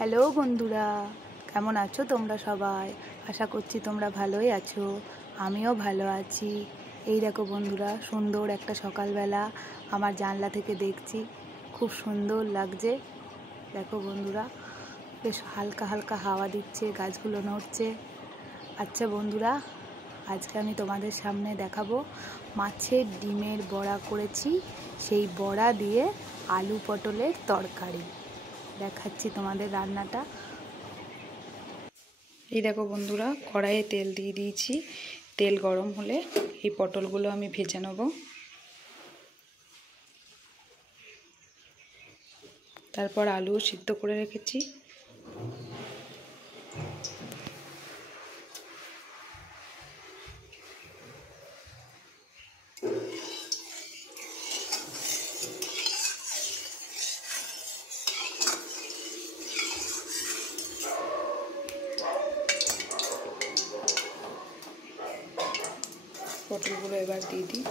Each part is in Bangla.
হ্যালো বন্ধুরা, কেমন আছো তোমরা সবাই? আশা করছি তোমরা ভালোই আছো। আমিও ভালো আছি। এই দেখো বন্ধুরা, সুন্দর একটা সকালবেলা আমার জানলা থেকে দেখছি, খুব সুন্দর লাগছে। দেখো বন্ধুরা, বেশ হালকা হালকা হাওয়া দিচ্ছে, গাছগুলো নড়ছে। আচ্ছা বন্ধুরা, আজকে আমি তোমাদের সামনে দেখাবো মাছের ডিমের বড়া করেছি, সেই বড়া দিয়ে আলু পটলের তরকারি। দেখাচ্ছি তোমাদের রান্নাটা। এই দেখো বন্ধুরা, কড়াইয়ে তেল দিয়ে দিয়েছি। তেল গরম হলে এই পটলগুলো আমি ভেজে নেব। তারপর আলুও সিদ্ধ করে রেখেছি। পটলগুলো এবার দিয়ে দিই।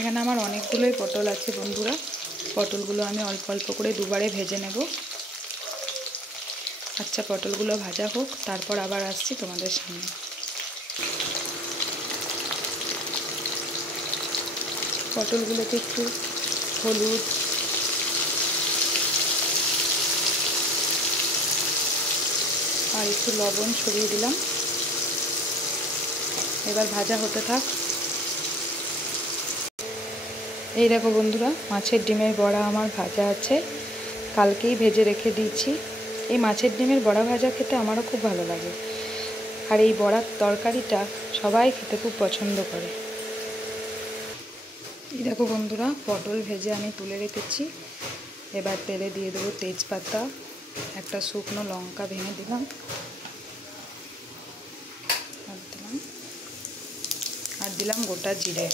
এখানে আমার অনেকগুলোই পটল আছে বন্ধুরা। পটলগুলো আমি অল্প অল্প করে দুবারে ভেজে নেব। আচ্ছা, পটলগুলো ভাজা হোক, তারপর আবার আসছি তোমাদের সামনে। পটলগুলোতে একটু হলুদ, আর একটু লবণ ছড়িয়ে দিলাম। এবার ভাজা হতে থাক। এই দেখো বন্ধুরা, মাছের ডিমের বড়া আমার ভাজা আছে, কালকেই ভেজে রেখে দিয়েছি। এই মাছের ডিমের বড়া ভাজা খেতে আমারও খুব ভালো লাগে, আর এই বড়ার তরকারিটা সবাই খেতে খুব পছন্দ করে। এই দেখো বন্ধুরা, পটল ভেজে আমি তুলে রেখেছি। এবার তেলে দিয়ে দেবো তেজপাতা, একটা শুকনো লঙ্কা ভেঙে দিলাম, আর দিলাম গোটা জিরে।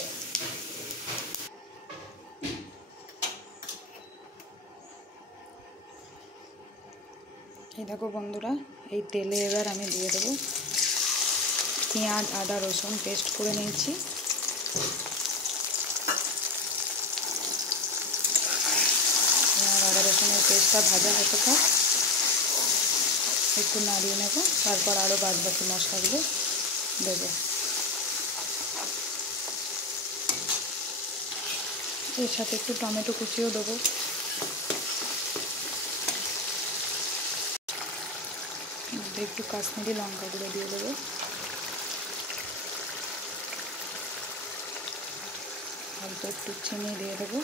এই দেখো বন্ধুরা, এই তেলে এবার আমি দিয়ে দেবো পেঁয়াজ, আদা, রসুন পেস্ট করে নিয়েছি। পেঁয়াজ, আদা, রসুনের পেস্টটা ভাজা হতে থাক, একটু নাড়িয়ে নেব। তারপর আরও বাদ বাকি মশলাগুলো দেবো। এর সাথে একটু টমেটো কুচিও দেবো। একটু কাশ্মীরি লঙ্কা গুঁড়ো দিয়ে দেবো। অল্প একটু চিনি দিয়ে দেবো।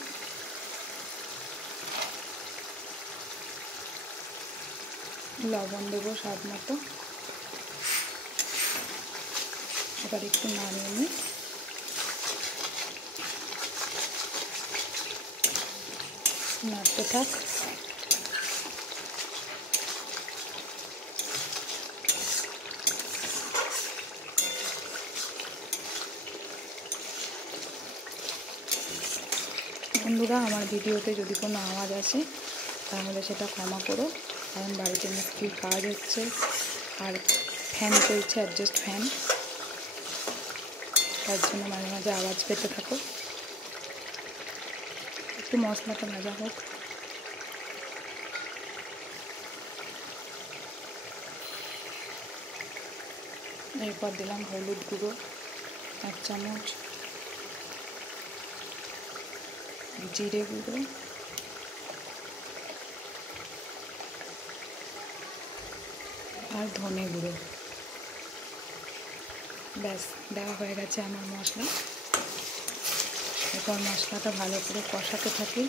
লবণ দেবো স্বাদ মতো। এবার একটু নাড়িয়ে নিই। নাড়তে থাক। বন্ধুরা, আমার ভিডিওতে যদি কোনো আওয়াজ আসে তাহলে সেটা ক্ষমা করো, কারণ বাড়িতে মিস্ত্রির কাজ হচ্ছে আর ফ্যান চলছে, অ্যাডজাস্ট ফ্যান, তার জন্য মাঝে মাঝে আওয়াজ পেতে থাকো। একটু মশলাটা ভাজা হোক। এরপর দিলাম হলুদ গুঁড়ো 1 চামচ, জিরে গুঁড়ো, আর ধনে গুঁড়ো। ব্যাস, দেওয়া হয়ে গেছে আমার মশলা। এরপর মশলাটা ভালো করে কষাতে থাকি।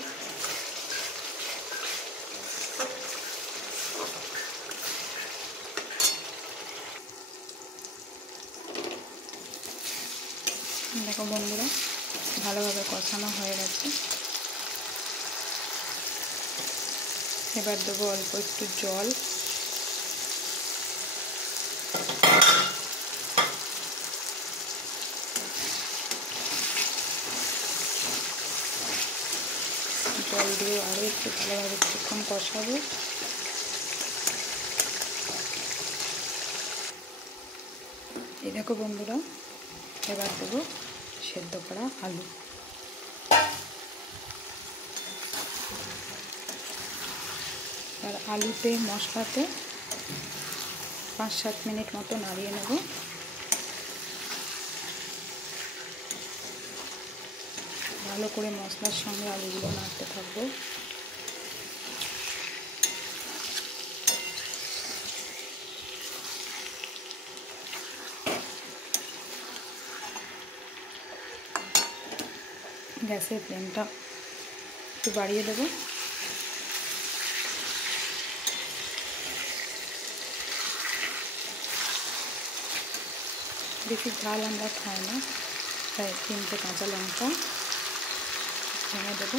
দেখো বন্ধুরা, ভালো ভালোভাবে কষানো হয়ে গেছে। এবার দেবো অল্প একটু জল। জল দিয়ে আরও একটু ভালোভাবে কিছুক্ষণ কষাবো। এই দেখো বন্ধুরা, এবার দেবো সেদ্ধ করা আলু। আর আলুতে মশলাতে 5-7 মিনিট মতো নাড়িয়ে নেব। ভালো করে মশলার সঙ্গে আলুগুলো নাড়তে থাকবো। গ্যাসের ফ্লেমটা একটু বাড়িয়ে দেবো। বেশি ঝাল আমরা খাই না, তাই 3টে কাঁচা লঙ্কা ভেঙে দেবো।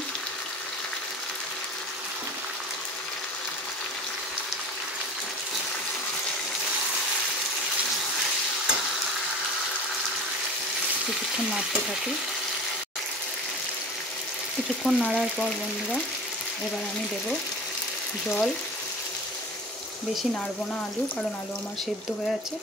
কিছুক্ষণ নাড়তে থাকি। কিছুক্ষণ নাড়ার পর বন্ধুরা, এবার আমি দেব জল। বেশি নাড়বো না আলু, কারণ আলু আমার সেদ্ধ হয়ে আছে।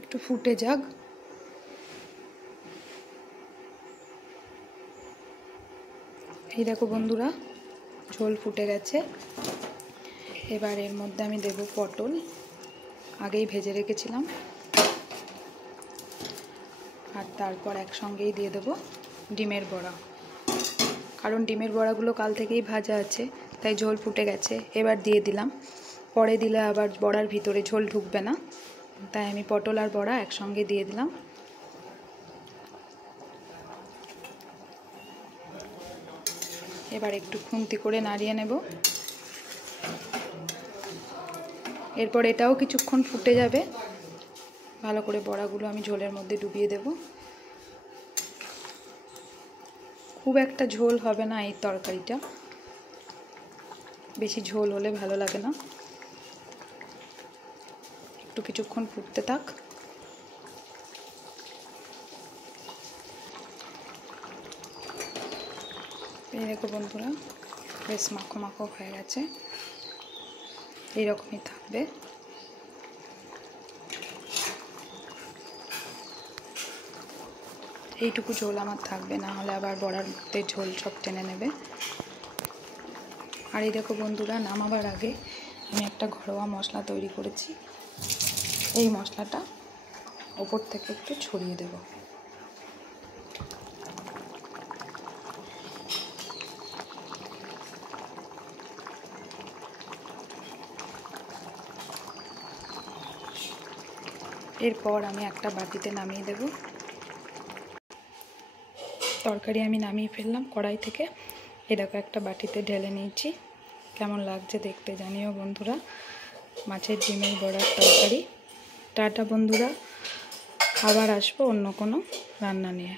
একটু ফুটে যাক। এই দেখো বন্ধুরা, ঝোল ফুটে গেছে। এবার এর মধ্যে আমি দেব পটল, আগেই ভেজে রেখেছিলাম। আর তারপর একসঙ্গেই দিয়ে দেব ডিমের বড়া, কারণ ডিমের বড়াগুলো কাল থেকেই ভাজা আছে, তাই ঝোল ফুটে গেছে। এবার দিয়ে দিলাম, পরে দিলে আবার বড়ার ভিতরে ঝোল ঢুকবে না, তাই আমি পটল আর বড়া একসঙ্গে দিয়ে দিলাম। এবার একটু খুন্তি করে নাড়িয়ে নেব। এরপর এটাও কিছুক্ষণ ফুটে যাবে। ভালো করে বড়াগুলো আমি ঝোলের মধ্যে ডুবিয়ে দেব। খুব একটা ঝোল হবে না এই তরকারিটা, বেশি ঝোল হলে ভালো লাগে না। একটু কিছুক্ষণ ফুটতে থাক। এই দেখো বন্ধুরা, বেশ মাখো মাখো হয়ে গেছে। এইরকমই থাকবে। এইটুকু ঝোল আমার থাকবে, না হলে আবার বড়ার মধ্যে ঝোল সব টেনে নেবে। আর এই দেখো বন্ধুরা, নামাবার আগে আমি একটা ঘরোয়া মশলা তৈরি করেছি। এই মশলাটা ওপর থেকে একটু ছড়িয়ে দেব। এরপর আমি একটা বাটিতে নামিয়ে দেব। তরকারি আমি নামিয়ে ফেললাম কড়াই থেকে। এই দেখো একটা বাটিতে ঢেলে নিয়েছি। কেমন লাগছে দেখতে জানিও বন্ধুরা, মাছের ডিমের বড়ার তরকারি। টাটা বন্ধুরা, আবার আসবো অন্য কোনো রান্না নিয়ে।